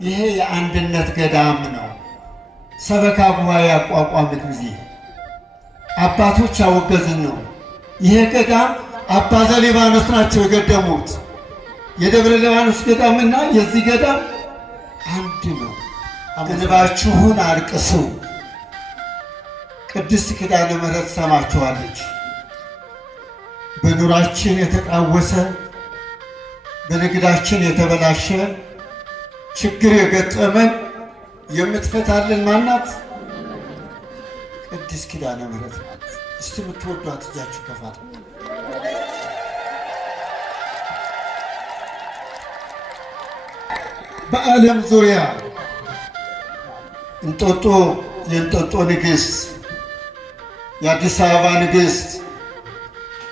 ይሄ የአንድነት ገዳም ነው። ሰበካ ጉባኤ ያቋቋሙት ጊዜ አባቶች ያወገዝን ነው። ይሄ ገዳም አባ ዘሊባኖስ ናቸው የገደሙት። የደብረ ሊባኖስ ገዳምና የዚህ ገዳም አንድ ነው። እንባችሁን አልቅሱ። ቅድስት ኪዳነ ምሕረት ሰማችኋለች። በኑራችን የተቃወሰ በንግዳችን የተበላሸ ችግር የገጠመን የምትፈታልን ማናት? ቅድስት ኪዳነ ምሕረት ናት። እስቲ የምትወዷት እጃችሁ ከፋት። በዓለም ዙሪያ እንጦጦ የእንጦጦ ንግሥት፣ የአዲስ አበባ ንግሥት፣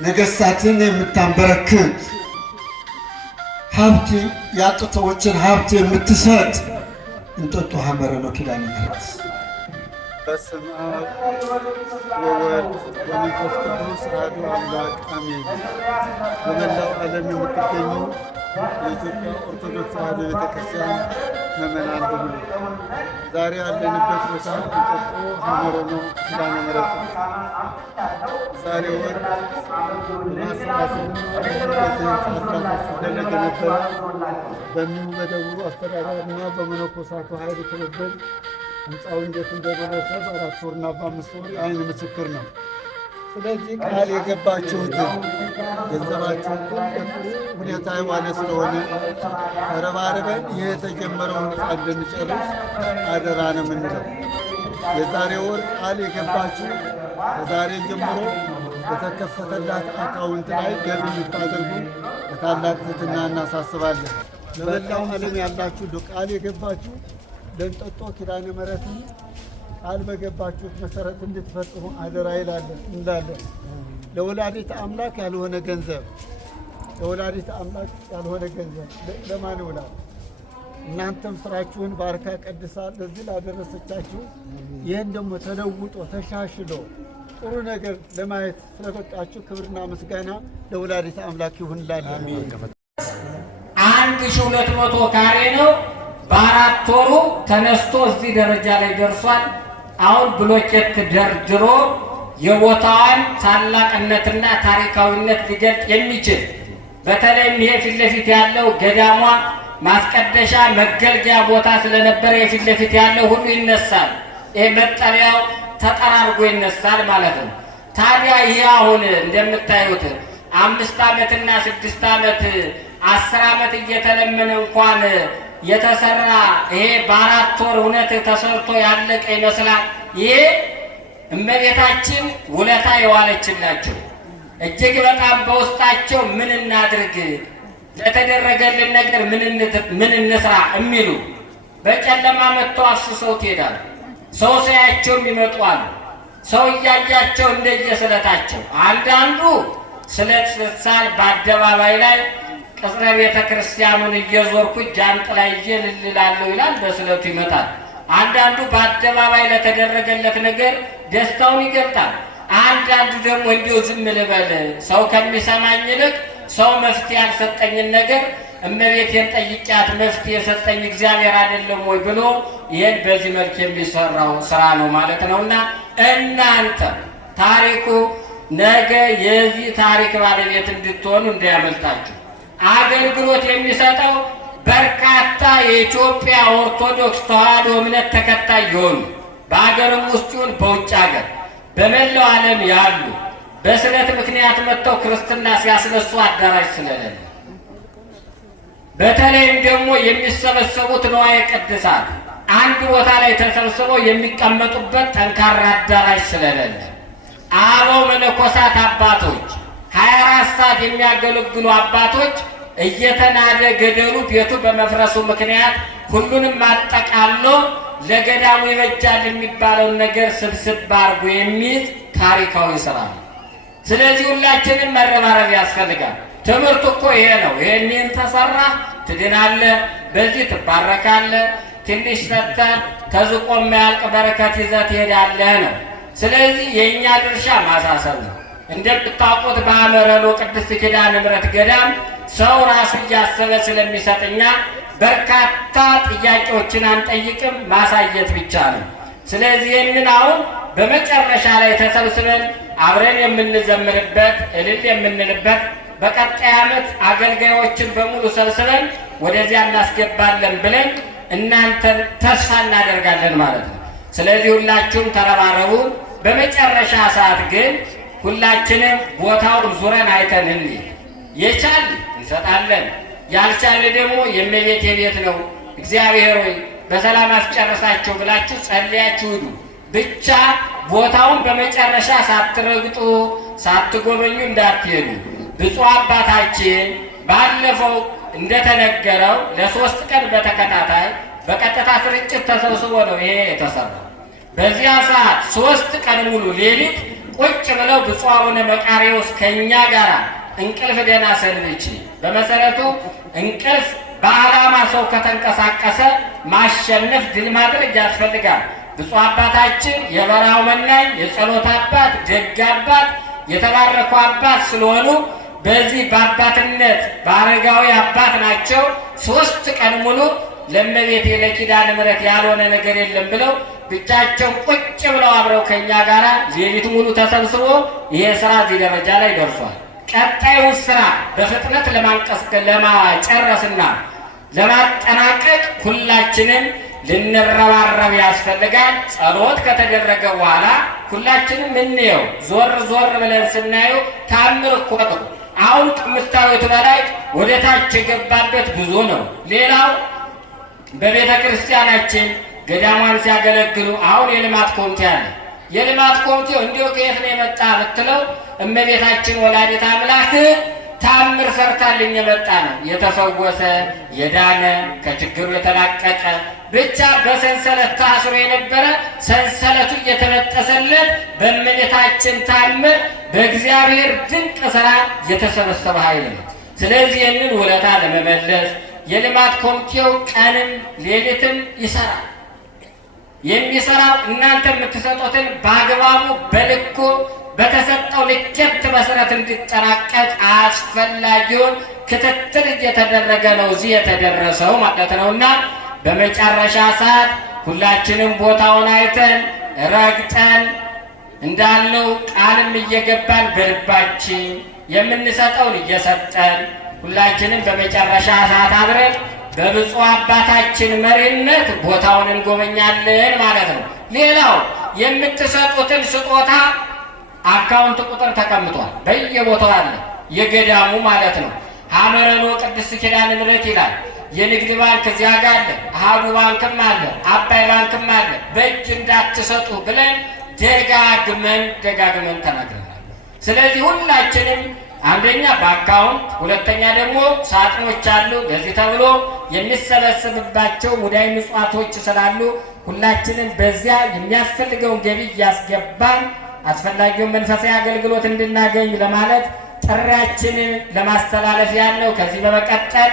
ነገሥታትን የምታንበረክት ሀብት ያጡ ሰዎችን ሀብት የምትሰጥ እንጦጦ ሐመረ ነው ኪዳነ ምሕረት። በስመ አብ ወወልድ ወመንፈስ ቅዱስ አሐዱ አምላክ አሜን። በመላው ዓለም የምትገኙ የኢትዮጵያ ኦርቶዶክስ ተዋሕዶ ቤተክርስቲያን ምዕመናን በሙሉ ዛሬ ያለንበት ቦታ እንጦጦ ሐመረ ነው ኪዳነ ምሕረት ነው። ዛሬ ወር በማሰባሰብና በዚህ አባቶች ሲደረግ የነበረ በሚሁ በደቡብ አስተዳደርና በመነኮሳቱ ኃይል ትብብር ሕንፃው እንዴት እንደደረሰ በ4 ወርና በ5 ወር የዓይን ምስክር ነው። ስለዚህ ቃል የገባችሁትን ገንዘባችሁትን በጥሩ ሁኔታ የዋለ ስለሆነ ተረባርበን ይህ የተጀመረውን ሕንፃ እንድንጨርስ አደራ ነው የምንለው። የዛሬ ወር ቃል የገባችሁ ከዛሬ ጀምሮ በተከፈተላት አካውንት ላይ ገቢ እንድታደርጉ በታላቅ ትሕትና እናሳስባለን። ለመላው ዓለም ያላችሁ ቃል የገባችሁ ለእንጦጦ ኪዳነ ምሕረትን ቃል በገባችሁት መሰረት እንድትፈጽሙ አደራ እንላለን። ለወላዲተ አምላክ ያልሆነ ገንዘብ ለማን ይውላል? እናንተም ስራችሁን ባርካ ቀድሳ ለዚህ ላደረሰቻችሁ ይህን ደግሞ ተለውጦ ተሻሽሎ ጥሩ ነገር ለማየት ስለበቃችሁ ክብርና ምስጋና ለወላዲተ አምላክ ይሁን እንላለን። 1200 ካሬ ነው። በ4 ወሩ ተነስቶ እዚህ ደረጃ ላይ ደርሷል። አሁን ብሎኬት ደርድሮ የቦታዋን ታላቅነትና ታሪካዊነት ሊገልጥ የሚችል በተለይም ይሄ ፊት ለፊት ያለው ገዳሟ ማስቀደሻ መገልገያ ቦታ ስለነበረ የፊት ለፊት ያለው ሁሉ ይነሳል። ይሄ መጠለያው ተጠራርጎ ይነሳል ማለት ነው። ታዲያ ይሄ አሁን እንደምታዩት 5 ዓመትና 6 ዓመት 10 ዓመት እየተለመነ እንኳን የተሰራ ይሄ በ4 ወር እውነት ተሰርቶ ያለቀ ይመስላል። ይሄ እመቤታችን ውለታ የዋለችላቸው እጅግ በጣም በውስጣቸው ምን እናድርግ፣ ለተደረገልን ነገር ምን እንስራ የሚሉ በጨለማ መጥተው አፍስሰውት ይሄዳሉ። ሰው ሳያቸውም ይመጣሉ። ሰው እያያቸው እንደየስለታቸው አንዳንዱ ስለት ስሳል በአደባባይ ላይ ቅጽረ ቤተ ክርስቲያኑን እየዞርኩ ጃንጥላ ይዤ ልልላለሁ ይላል፣ በስለቱ ይመጣል። አንዳንዱ በአደባባይ ለተደረገለት ነገር ደስታውን ይገልጣል። አንዳንዱ ደግሞ እንዲሁ ዝም ልበል ሰው ከሚሰማኝ ይልቅ ሰው መፍትሄ ያልሰጠኝን ነገር እመቤቴን ጠይቂያት መፍትሄ የሰጠኝ እግዚአብሔር አይደለም ወይ ብሎ ይህን በዚህ መልክ የሚሰራው ስራ ነው ማለት ነውና እናንተ ታሪኩ ነገ የዚህ ታሪክ ባለቤት እንድትሆኑ እንዳያመልጣችሁ። አገልግሎት የሚሰጠው በርካታ የኢትዮጵያ ኦርቶዶክስ ተዋሕዶ እምነት ተከታይ የሆኑ በአገርም ውስጥ ይሁን በውጭ ሀገር በመላው ዓለም ያሉ በስለት ምክንያት መጥተው ክርስትና ሲያስነሱ አዳራሽ ስለሌለ በተለይም ደግሞ የሚሰበሰቡት ንዋየ ቅድሳት አንድ ቦታ ላይ ተሰብስበው የሚቀመጡበት ጠንካራ አዳራሽ ስለሌለ አበው መነኮሳት አባቶች 24 ሰዓት የሚያገለግሉ አባቶች እየተናደ ገደሉ ቤቱ በመፍረሱ ምክንያት ሁሉንም አጠቃሎ ለገዳሙ ይበጃል የሚባለውን ነገር ስብስብ አድርጎ የሚይዝ ታሪካዊ ስራ ነው። ስለዚህ ሁላችንም መረባረብ ያስፈልጋል። ትምህርቱ እኮ ይሄ ነው። ይሄንን ተሰራ ትድናለህ፣ በዚህ ትባረካለህ፣ ትንሽ ሰጥተህ ከዝቆ የማያልቅ በረከት ይዘህ ትሄዳለህ ነው። ስለዚህ የእኛ ድርሻ ማሳሰብ ነው። እንደምታውቁት በሐመረ ነው ቅድስት ኪዳነ ምሕረት ገዳም ሰው ራሱ እያሰበ ስለሚሰጥኛ በርካታ ጥያቄዎችን አንጠይቅም፣ ማሳየት ብቻ ነው። ስለዚህ ይህንን አሁን በመጨረሻ ላይ ተሰብስበን አብረን የምንዘምርበት እልል የምንልበት በቀጣይ ዓመት አገልጋዮችን በሙሉ ሰብስበን ወደዚያ እናስገባለን ብለን እናንተን ተስፋ እናደርጋለን ማለት ነው። ስለዚህ ሁላችሁም ተረባረቡ። በመጨረሻ ሰዓት ግን ሁላችንም ቦታውን ዙረን አይተን እንሂድ። የቻል እንሰጣለን፣ ያልቻለ ደግሞ የእመቤቴ ቤት ነው፣ እግዚአብሔር ሆይ በሰላም አስጨርሳቸው ብላችሁ ጸልያችሁ ሂዱ። ብቻ ቦታውን በመጨረሻ ሳትረግጡ ሳትጎበኙ እንዳትሄዱ። ብፁዕ አባታችን ባለፈው እንደተነገረው ለ3 ቀን በተከታታይ በቀጥታ ስርጭት ተሰብስቦ ነው ይሄ የተሰራው። በዚያ ሰዓት 3 ቀን ሙሉ ሌሊት ቁጭ ብለው ብፁዕ አቡነ መቃርዮስ ከእኛ ጋር እንቅልፍ ደህና ሰንብቺ። በመሰረቱ እንቅልፍ በዓላማ ሰው ከተንቀሳቀሰ ማሸነፍ ድል ማድረግ ያስፈልጋል። ብፁዕ አባታችን የበረሃው መናኝ የጸሎት አባት ደግ አባት የተባረኩ አባት ስለሆኑ በዚህ በአባትነት በአረጋዊ አባት ናቸው። 3 ቀን ሙሉ ለእመቤቴ ለኪዳነ ምሕረት ያልሆነ ነገር የለም ብለው ብቻቸው ቁጭ ብለው አብረው ከኛ ጋር ሌሊት ሙሉ ተሰብስቦ ይሄ ስራ እዚህ ደረጃ ላይ ደርሷል። ቀጣዩ ስራ በፍጥነት ለማጨረስና ለማጠናቀቅ ሁላችንም ልንረባረብ ያስፈልጋል። ጸሎት ከተደረገ በኋላ ሁላችንም እንየው። ዞር ዞር ብለን ስናየው ታምር እኮ ነው። አሁን ከምታዩት በላይ ወደ ታች የገባበት ብዙ ነው። ሌላው በቤተ ክርስቲያናችን ገዳሟን ሲያገለግሉ አሁን የልማት ኮሚቴ አለ። የልማት ኮሚቴው እንዲሁ ከየት ነው የመጣ ብትለው እመቤታችን ወላዲተ አምላክ ታምር ሰርታልኝ የመጣ ነው። የተፈወሰ የዳነ ከችግሩ የተላቀቀ ብቻ በሰንሰለት ታስሮ የነበረ ሰንሰለቱ እየተበጠሰለት በእመቤታችን ታምር በእግዚአብሔር ድንቅ ስራ የተሰበሰበ ኃይል ነው። ስለዚህ ይህንን ውለታ ለመመለስ የልማት ኮሚቴው ቀንም ሌሊትም ይሰራል። የሚሰራው እናንተ የምትሰጡትን በአግባቡ በልኩ በተሰጠው ልኬት መሰረት እንዲጠናቀቅ አስፈላጊውን ክትትል እየተደረገ ነው እዚህ የተደረሰው ማለት ነውና በመጨረሻ ሰዓት ሁላችንም ቦታውን አይተን ረግጠን እንዳለው ቃልም እየገባን በልባችን የምንሰጠውን እየሰጠን ሁላችንም በመጨረሻ ሰዓት አብረን በብፁዕ አባታችን መሪነት ቦታውን እንጎበኛለን ማለት ነው። ሌላው የምትሰጡትን ስጦታ አካውንት ቁጥር ተቀምጧል፣ በየቦታው አለ፣ የገዳሙ ማለት ነው። ሐመረኖ ቅድስት ኪዳነ ምሕረት ይላል። የንግድ ባንክ እዚያ ጋር አለ፣ አሃዱ ባንክም አለ፣ አባይ ባንክም አለ። በእጅ እንዳትሰጡ ብለን ደጋግመን ተናግረናል። ስለዚህ ሁላችንም አንደኛ በአካውንት ሁለተኛ ደግሞ ሳጥኖች አሉ። ለዚህ ተብሎ የሚሰበሰብባቸው ሙዳይ ምጽዋቶች ስላሉ ሁላችንም በዚያ የሚያስፈልገውን ገቢ እያስገባን አስፈላጊውን መንፈሳዊ አገልግሎት እንድናገኝ ለማለት ጥሪያችንን ለማስተላለፍ ያለው። ከዚህ በመቀጠል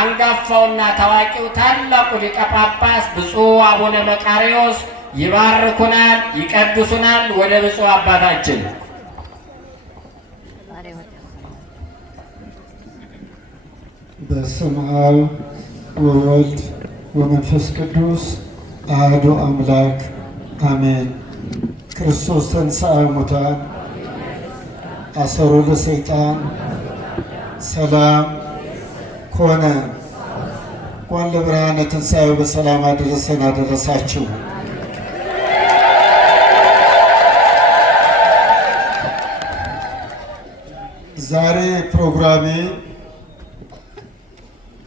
አንጋፋውና ታዋቂው ታላቁ ሊቀ ጳጳስ ብፁዕ አቡነ መቃርዮስ ይባርኩናል፣ ይቀድሱናል። ወደ ብፁዕ አባታችን በስመ አብ ወወልድ ወመንፈስ ቅዱስ አሐዱ አምላክ አሜን። ክርስቶስ ተንሥአ እሙታን አሰሮ ለሰይጣን ሰላም ኮነ። እንኳን ለብርሃነ ትንሣኤው በሰላም አደረሰን አደረሳችሁ። ዛሬ ፕሮግራሜ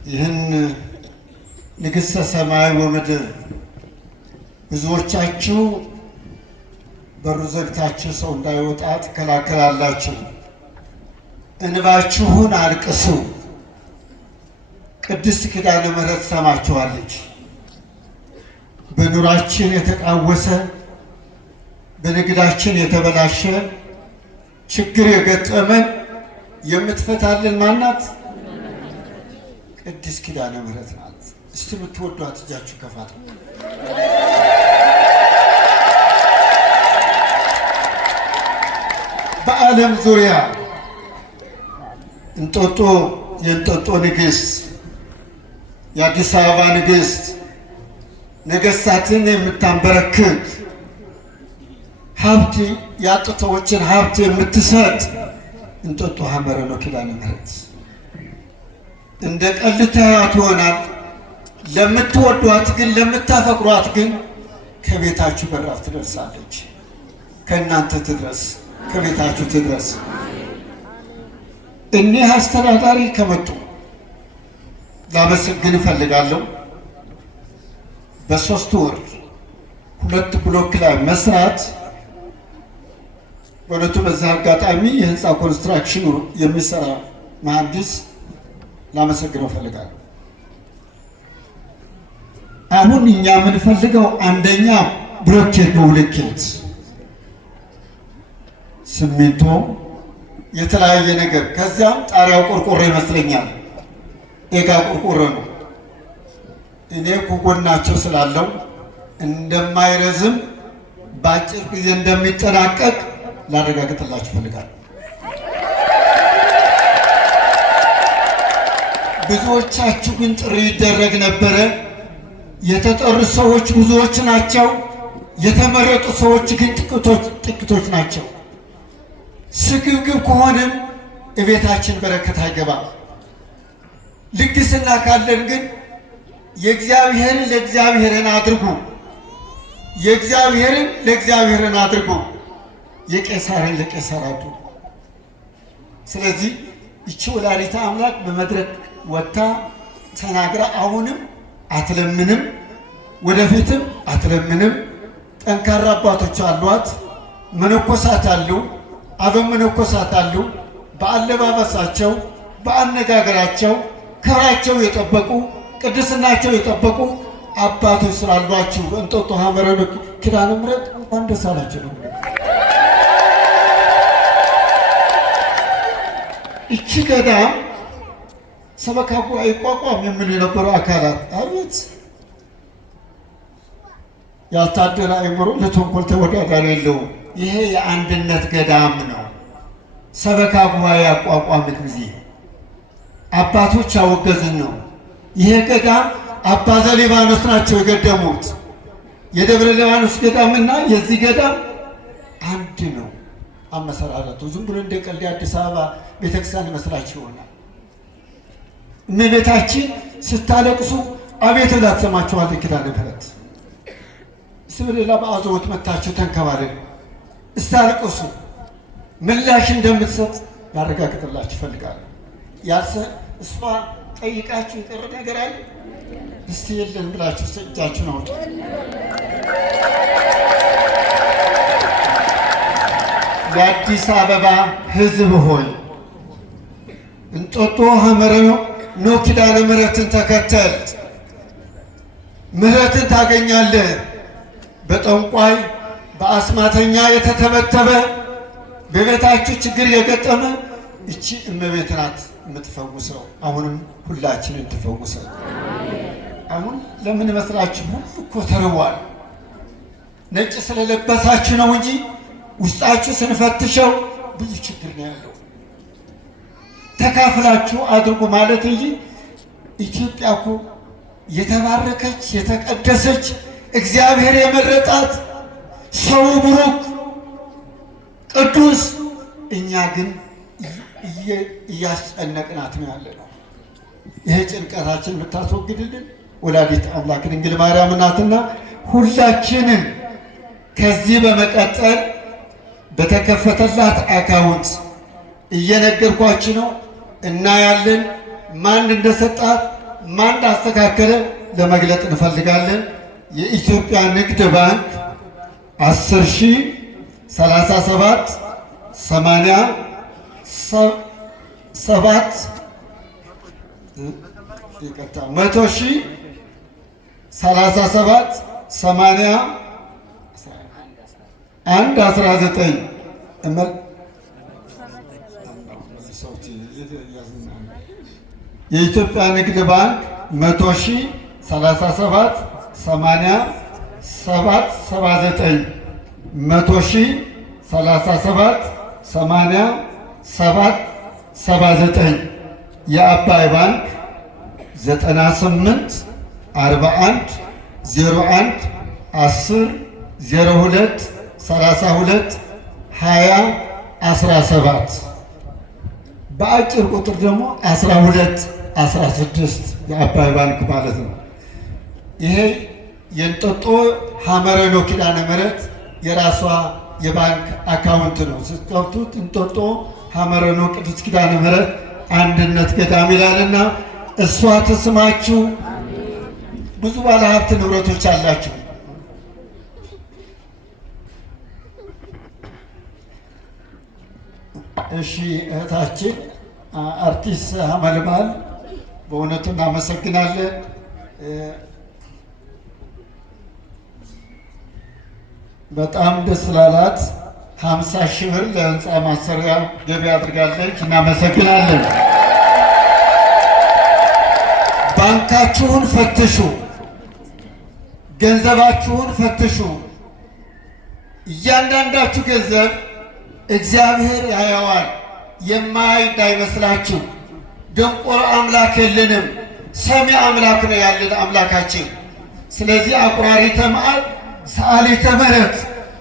ይህን ንግሥተ ሰማይ ወምድር ብዙዎቻችሁ በሩ ዘግታችሁ ሰው እንዳይወጣ ትከላከላላችሁ። እንባችሁን አልቅሱ። ቅድስት ኪዳነ ምሕረት ትሰማችኋለች። በኑራችን የተቃወሰ በንግዳችን የተበላሸ ችግር የገጠመን የምትፈታልን ማናት? ቅድስት ኪዳነ ምሕረት ናት። እስቲ የምትወዷት እጃችሁ ከፋት። በዓለም ዙሪያ እንጦጦ የእንጦጦ ንግሥት የአዲስ አበባ ንግሥት ነገሥታትን የምታንበረክክ ሀብት ያጡ ሰዎችን ሀብት የምትሰጥ እንጦጦ ሐመረ ነው ኪዳነ ምሕረት። እንደ ቀልድ ታዩት ይሆናል። ለምትወዷት ግን ለምታፈቅሯት ግን ከቤታችሁ በራፍ ትደርሳለች። ከእናንተ ትድረስ፣ ከቤታችሁ ትድረስ። እኒህ አስተዳዳሪ ከመጡ ላመሰግን እፈልጋለሁ። በ3 ወር 2 ብሎክ ላይ መስራት በእውነቱ በዚህ አጋጣሚ የህንፃ ኮንስትራክሽኑ የሚሰራ መሐንዲስ ላመሰግነው እፈልጋለሁ። አሁን እኛ የምንፈልገው አንደኛ ብሎኬት በብሎኬት ሲሚንቶ የተለያየ ነገር፣ ከዚያም ጣሪያው ቆርቆሮ ይመስለኛል ኤጋ ቆርቆሮ ነው። እኔ ከጎናቸው ስላለው እንደማይረዝም በአጭር ጊዜ እንደሚጠናቀቅ ላረጋግጥላችሁ እፈልጋለሁ። ብዙዎቻችሁ ግን ጥሪ ይደረግ ነበረ። የተጠሩ ሰዎች ብዙዎች ናቸው። የተመረጡ ሰዎች ግን ጥቂቶች ናቸው። ስግብግብ ከሆነም እቤታችን በረከት አይገባም። ልግስና ካለን ግን የእግዚአብሔርን ለእግዚአብሔርን አድርጉ፣ የእግዚአብሔርን ለእግዚአብሔርን አድርጉ፣ የቄሳርን ለቄሳር አድርጉ። ስለዚህ ይቺ ወላዲተ አምላክ በመድረክ ወጥታ ተናግራ አሁንም አትለምንም፣ ወደፊትም አትለምንም። ጠንካራ አባቶች አሏት። መነኮሳት አሉ፣ አበ መነኮሳት አሉ። በአለባበሳቸው በአነጋገራቸው ክብራቸው የጠበቁ ቅድስናቸው የጠበቁ አባቶች ስላሏችሁ እንጦጦ ሐመረ ኪዳነ ምሕረት እንኳን ደስ አላችሁ ነው። እቺ ገዳም ሰበካ ጉባኤ ይቋቋም የሚሉ የነበሩ አካላት አቤት ያልታደለ አእምሮ ለተንኮል ተወዳዳሪ የለውም። ይሄ የአንድነት ገዳም ነው። ሰበካ ጉባኤ ያቋቋምት ጊዜ አባቶች ያወገዝን ነው። ይሄ ገዳም አባ ዘሊባኖስ ናቸው የገደሙት። የደብረ ሊባኖስ ገዳምና የዚህ ገዳም አንድ ነው አመሰራረቱ። ዝም ብሎ እንደ ቀልድ አዲስ አበባ ቤተክርስቲያን ይመስላችሁ ይሆናል። እመቤታችን ስታለቅሱ አቤት ብላ ትሰማችኋለች። ኪዳነ ምሕረት ስብሌላ በአዘቦት መታችሁ ተንከባለሉ እስታለቅሱ ምላሽ እንደምትሰጥ ላረጋግጥላችሁ እፈልጋለሁ። እሷ ጠይቃችሁ የቀረ ነገር አለ? እስቲ የለን ብላችሁ እጃችሁን አውጡ። የአዲስ አበባ ሕዝብ ሆይ እንጦጦ ሐመረ ነው ኪዳነ ምሕረትን ተከተል፣ ምሕረትን ታገኛለህ። በጠንቋይ በአስማተኛ የተተበተበ በቤታችሁ ችግር የገጠመ እቺ እመቤት ናት የምትፈውሰው። አሁንም ሁላችንን ትፈውሰው። አሁን ለምን መስላችሁ? ሁሉ እኮ ተርቧል። ነጭ ስለለበሳችሁ ነው እንጂ ውስጣችሁ ስንፈትሸው ብዙ ችግር ነው ያለው። ተካፍላችሁ አድርጉ ማለት እንጂ ኢትዮጵያ እኮ የተባረከች የተቀደሰች እግዚአብሔር የመረጣት ሰው ብሩክ ቅዱስ፣ እኛ ግን እያስጨነቅናት ነው ያለ ነው። ይሄ ጭንቀታችን የምታስወግድልን ወላዲት አምላክ ድንግል ማርያም ናትና ሁላችንም ከዚህ በመቀጠል በተከፈተላት አካውንት እየነገርኳችሁ ነው እናያለን። ማን እንደሰጣት ማን እንዳስተካከለ ለመግለጥ እንፈልጋለን። የኢትዮጵያ ንግድ ባንክ 10,037 87 100,037 80 119 የኢትዮጵያ ንግድ ባንክ 100,037 87 79 100,037 87 79 የአባይ ባንክ 98 41 01 10 02 32 20 17 በአጭር ቁጥር ደግሞ 12 16 የአባይ ባንክ ማለት ነው። ይሄ የእንጦጦ ሐመረኖ ኪዳነ ምሕረት የራሷ የባንክ አካውንት ነው። ስትከፍቱት እንጦጦ ሐመረኖ ቅድስት ኪዳነ ምሕረት አንድነት ገዳም ይላልና እሷ ተስማችሁ ብዙ ባለሀብት ንብረቶች አላችሁ። እሺ እህታችን አርቲስት ሀመልማል በእውነቱ እናመሰግናለን። በጣም ደስ ላላት 50 ሺህ ብር ለህንፃ ማሰሪያ ገቢ አድርጋለች። እናመሰግናለን። ባንካችሁን ፈትሹ፣ ገንዘባችሁን ፈትሹ። እያንዳንዳችሁ ገንዘብ እግዚአብሔር ያየዋል። የማያይ እንዳይመስላችሁ። ደንቆሮ አምላክ የለንም፣ ሰሚ አምላክ ነው ያለን አምላካችን። ስለዚህ አቁራሪተ መዓት ሰዓሊተ ምሕረት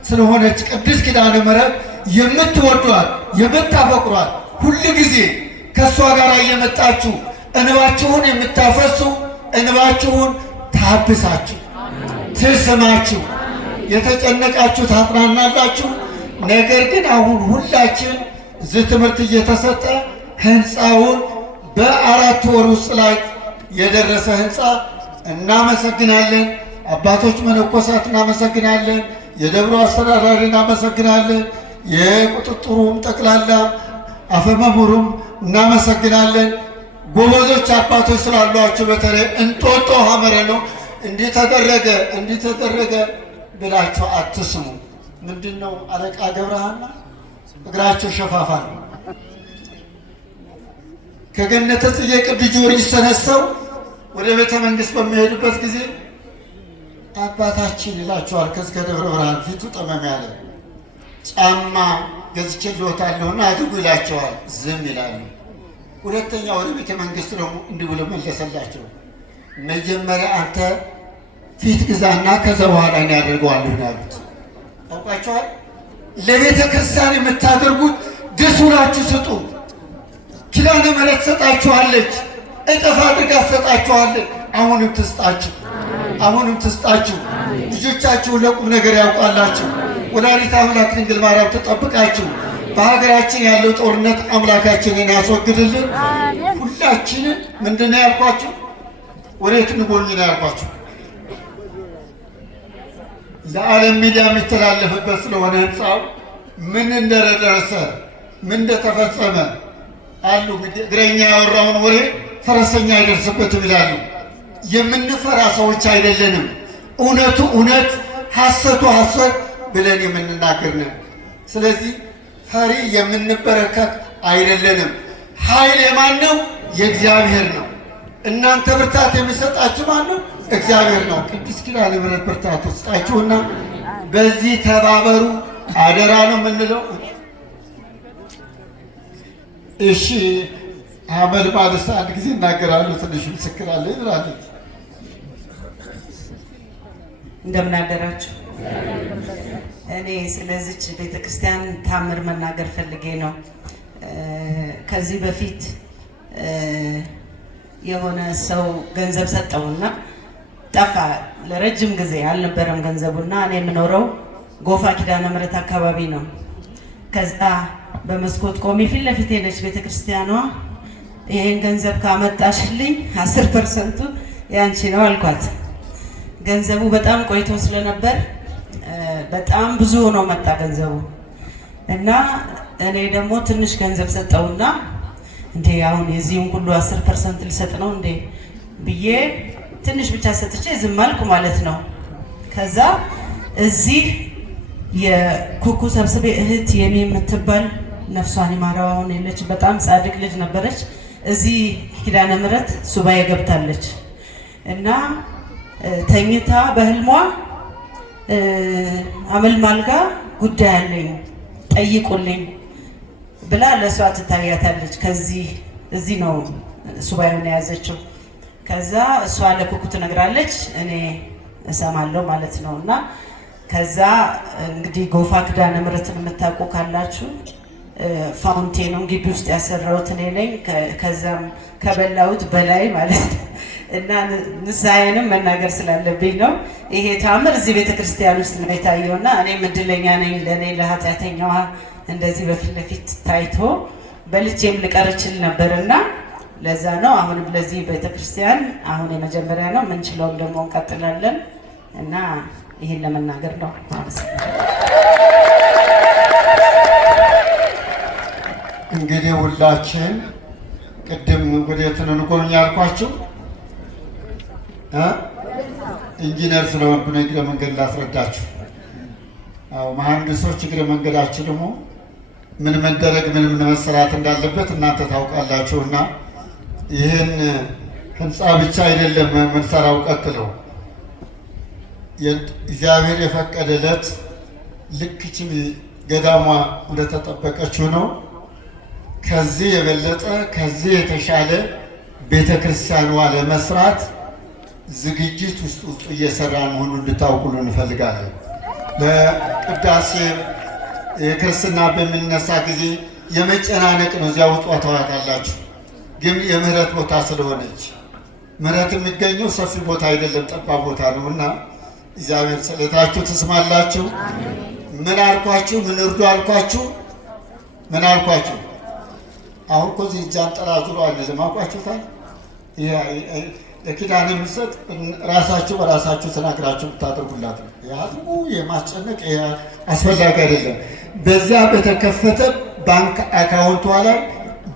ስለሆነች ቅድስት ኪዳነ ምሕረት የምትወዷት የምታፈቅሯት ሁሉ ጊዜ ከእሷ ጋር እየመጣችሁ እንባችሁን የምታፈሱ እንባችሁን ታብሳችሁ ትስማችሁ የተጨነቃችሁ ታጥናናላችሁ። ነገር ግን አሁን ሁላችን እዚህ ትምህርት እየተሰጠ ህንፃውን በ4 ወር ውስጥ ላይ የደረሰ ህንፃ እናመሰግናለን። አባቶች መነኮሳት እናመሰግናለን። የደብሮ አስተዳዳሪ እናመሰግናለን። የቁጥጥሩም ጠቅላላ አፈመምሩም እናመሰግናለን። ጎበዞች አባቶች ስላሏቸው በተለይ እንጦጦ ሐመረኖ እንዲህ ተደረገ ብላችሁ አትስሙ። ምንድን ነው አለቃ ገብረሃና እግራቸው ሸፋፋ ነው። ከገነተ ጽጌ ቅዱስ ጊዮርጊስ ተነስተው ወደ ቤተ መንግስት በሚሄዱበት ጊዜ አባታችን ይላቸዋል። ከዚህ ከደብረ ብርሃን ፊቱ ጠመም ያለ ጫማ ገዝቼልዎታለሁና አድርጉ ይላቸዋል። ዝም ይላሉ። ሁለተኛ ወደ ቤተ መንግስት ደግሞ እንዲህ ብሎ መለሰላቸው። መጀመሪያ አንተ ፊት ግዛና ከዛ በኋላ እኔ አደርገዋለሁ ያሉት ታውቃቸዋል። ለቤተ ክርስቲያን የምታደርጉት ደስ ብላችሁ ስጡ። ኪዳነ ምሕረት ትሰጣችኋለች፣ እጥፍ አድርጋ ትሰጣችኋለች። አሁንም ትስጣችሁ። ልጆቻችሁ ለቁም ነገር ያውቃላችሁ። ወላዲተ አምላክ ድንግል ማርያም ተጠብቃችሁ። በሀገራችን ያለው ጦርነት አምላካችንን ያስወግድልን። ሁላችንን ምንድነው ያልኳችሁ? ወዴት ንጎኝ ነው ያልኳችሁ? ለዓለም ሚዲያ የሚተላለፍበት ስለሆነ ህንፃው ምን እንደደረሰ ምን እንደተፈጸመ አሉ። እግረኛ ያወራውን ወሬ ፈረሰኛ አይደርስበትም ይላሉ። የምንፈራ ሰዎች አይደለንም። እውነቱ እውነት፣ ሐሰቱ ሐሰት ብለን የምንናገር ነን። ስለዚህ ፈሪ የምንበረከት አይደለንም። ኃይል የማን ነው? የእግዚአብሔር ነው። እናንተ ብርታት የሚሰጣችሁ ማን ነው? እግዚአብሔር ነው። ቅድስት ኪዳነ ምሕረት ብርታት ውስጣችሁና በዚህ ተባበሩ አደራ ነው የምንለው። እሺ አመል ማለት አንድ ጊዜ እናገራሉ። ትንሽ ምስክር አለ ይላለች። እንደምን አደራችሁ። እኔ ስለዚች ቤተክርስቲያን ታምር መናገር ፈልጌ ነው። ከዚህ በፊት የሆነ ሰው ገንዘብ ሰጠውና ጠፋ። ለረጅም ጊዜ አልነበረም ገንዘቡና እኔ የምኖረው ጎፋ ኪዳነ ምሕረት አካባቢ ነው። ከዛ በመስኮት ቆሜ ፊት ለፊቴ ነች ቤተክርስቲያኗ። ይሄን ገንዘብ ካመጣሽልኝ 10% ያንቺ ነው አልኳት። ገንዘቡ በጣም ቆይቶ ስለነበር በጣም ብዙ ሆኖ መጣ ገንዘቡ እና እኔ ደግሞ ትንሽ ገንዘብ ሰጠውና እንዴ አሁን የዚህን ሁሉ 10% ልሰጥ ነው እንዴ ብዬ ትንሽ ብቻ ሰጥቼ ዝም አልኩ ማለት ነው። ከዛ እዚህ የኩኩ ሰብስቤ እህት የምትባል ነፍሷን ይማራውን የለች በጣም ጻድቅ ልጅ ነበረች። እዚህ ኪዳነ ምሕረት ሱባኤ ገብታለች እና ተኝታ በህልሟ አመልማል ጋር ጉዳይ አለኝ ጠይቁልኝ ብላ ለሷ ትታያታለች። እዚህ ነው ሱባኤውን የያዘችው ከዛ እሷ ለኩኩ ትነግራለች፣ እኔ እሰማለሁ ማለት ነው። እና ከዛ እንግዲህ ጎፋ ኪዳነ ምሕረትን የምታውቁ ካላችሁ ፋውንቴኑን ግቢ ውስጥ ያሰራሁት እኔ ነኝ። ከዛም ከበላሁት በላይ ማለት ነው። እና ንስሐዬንም መናገር ስላለብኝ ነው። ይሄ ታምር እዚህ ቤተክርስቲያን ውስጥ ነው የታየው እና እኔም እድለኛ ነኝ። ለእኔ ለኃጢአተኛዋ እንደዚህ በፊት ለፊት ታይቶ በልቼም ልቀር እችል ነበርና ለዛ ነው። አሁንም ለዚህ ቤተክርስቲያን አሁን የመጀመሪያ ነው። ምንችለውም ደግሞ እንቀጥላለን እና ይሄን ለመናገር ነው። እንግዲህ ሁላችን ቅድም ወዴት ነው እንጎብኝ ያልኳችሁ ኢንጂነር ስለሆንኩ ነው እግረ መንገድ ላስረዳችሁ። አዎ መሐንዲሶች እግረ መንገዳችን ደግሞ ምን መደረግ ምን መሰራት እንዳለበት እናንተ ታውቃላችሁና ይህን ህንፃ ብቻ አይደለም የምንሰራው። ቀጥለው እግዚአብሔር የፈቀደለት ልክ ይህች ገዳሟ እንደተጠበቀችው ነው። ከዚህ የበለጠ ከዚህ የተሻለ ቤተክርስቲያኗ ለመስራት ዝግጅት ውስጥ እየሰራ መሆኑን እንድታውቁልን እንፈልጋለን። ለቅዳሴ የክርስትና በሚነሳ ጊዜ የመጨናነቅ ነው። እዚያ ውጧ ተዋታላችሁ። ግን የምህረት ቦታ ስለሆነች ምህረት የሚገኘው ሰፊ ቦታ አይደለም፣ ጠባብ ቦታ ነው እና እግዚአብሔር ስለታችሁ ትስማላችሁ። ምን አልኳችሁ? ምን እርዱ አልኳችሁ? ምን አልኳችሁ? አሁን እኮ እዚህ ጃንጥላ ዙሮ አይደለም አውቃችሁታል። ለኪዳን የሚሰጥ ራሳችሁ በራሳችሁ ተናግራችሁ ብታደርጉላት ነው። ያዝሙ የማስጨነቅ አስፈላጊ አይደለም። በዚያ በተከፈተ ባንክ አካውንቷ ላይ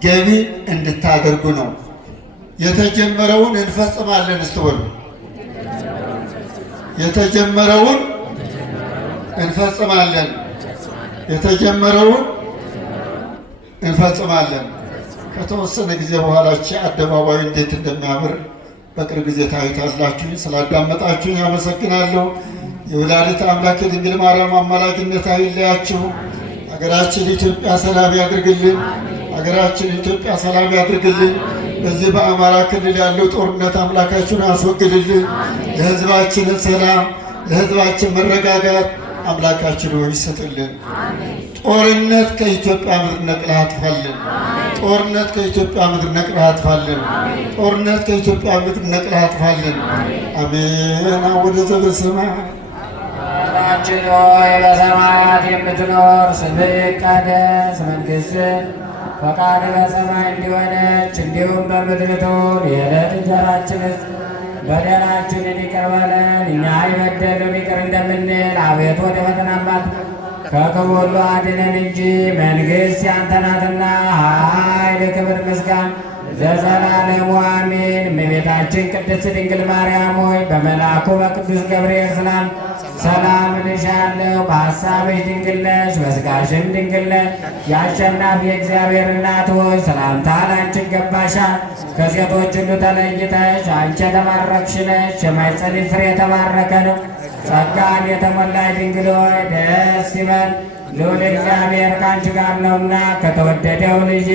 ገቢ እንድታደርጉ ነው። የተጀመረውን እንፈጽማለን ስትበሉ የተጀመረውን እንፈጽማለን፣ የተጀመረውን እንፈጽማለን። ከተወሰነ ጊዜ በኋላ አደባባዩ እንዴት እንደሚያምር በቅርብ ጊዜ ታዩታላችሁ። ስላዳመጣችሁኝ ያመሰግናለሁ። የወላዲተ አምላክ የድንግል ማርያም አማላጅነት አይለያችሁ። ሀገራችን ኢትዮጵያ ሰላም ያድርግልን። ሀገራችን ኢትዮጵያ ሰላም ያድርግልን። በዚህ በአማራ ክልል ያለው ጦርነት አምላካችሁን ያስወግድልን። ለሕዝባችንን ሰላም፣ ለሕዝባችን መረጋጋት አምላካችን ሆይ ይሰጥልን። ጦርነት ከኢትዮጵያ ምድር ነቅለህ አጥፋልን። ጦርነት ከኢትዮጵያ ምድር ነቅለህ አጥፋልን። ጦርነት ከኢትዮጵያ ምድር ነቅለህ አጥፋልን። አሜን። ወደ ዘበሰማያት አባታችን ሆይ በሰማያት የምትኖር ስምህ ይቀደስ፣ መንግሥትህ ፈቃድህ በሰማይ እንዲሆነች እንዲሁም በምድር ትሁን። የዕለት እንጀራችንን በደላችንን ይቅር በለን እኛ የበደሉንን ይቅር እንደምንል፣ አቤቱ ወደ ፈተና ከክፉ ሁሉ አድነን እንጂ መንግሥት ያንተ ናትና፣ ኃይል፣ ክብር፣ ምስጋና ለዘላለሙ አሜን። እመቤታችን ቅድስት ድንግል ማርያም ሆይ በመልአኩ በቅዱስ ገብርኤል ሰላም እልሻለሁ። በሐሳብሽ ድንግል ነሽ፣ በሥጋሽም ድንግል ነሽ። የአሸናፊ የእግዚአብሔር እናት ሆይ ሰላምታ ላንቺ ይገባሻል። ከሴቶች ሁሉ ተለይተሽ አንቺ የተባረክሽ ነሽ፣ የማኅፀንሽ ፍሬ የተባረከ ነው። ጸጋን የተሞላሽ ድንግል ሆይ ደስ ይበል፣ ልዑል እግዚአብሔር ከአንቺ ጋር ነውና ከተወደደው ልጅ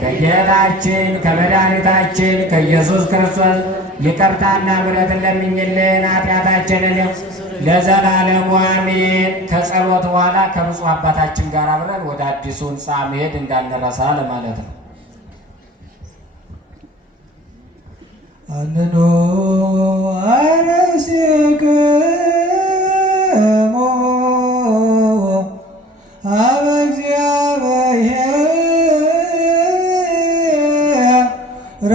ከጌታችን ከመድኃኒታችን ከኢየሱስ ክርስቶስ ይቅርታና ምሕረትን ለምኝልን ኃጢአታችንን ለዘላለሙ አሜን። ከጸሎት በኋላ ከብፁዕ አባታችን ጋር አብረን ወደ አዲሱ ሕንፃ መሄድ እንዳንረሳ ለማለት ነው። አንኖ አረስክሙ አበ እግዚአብሔር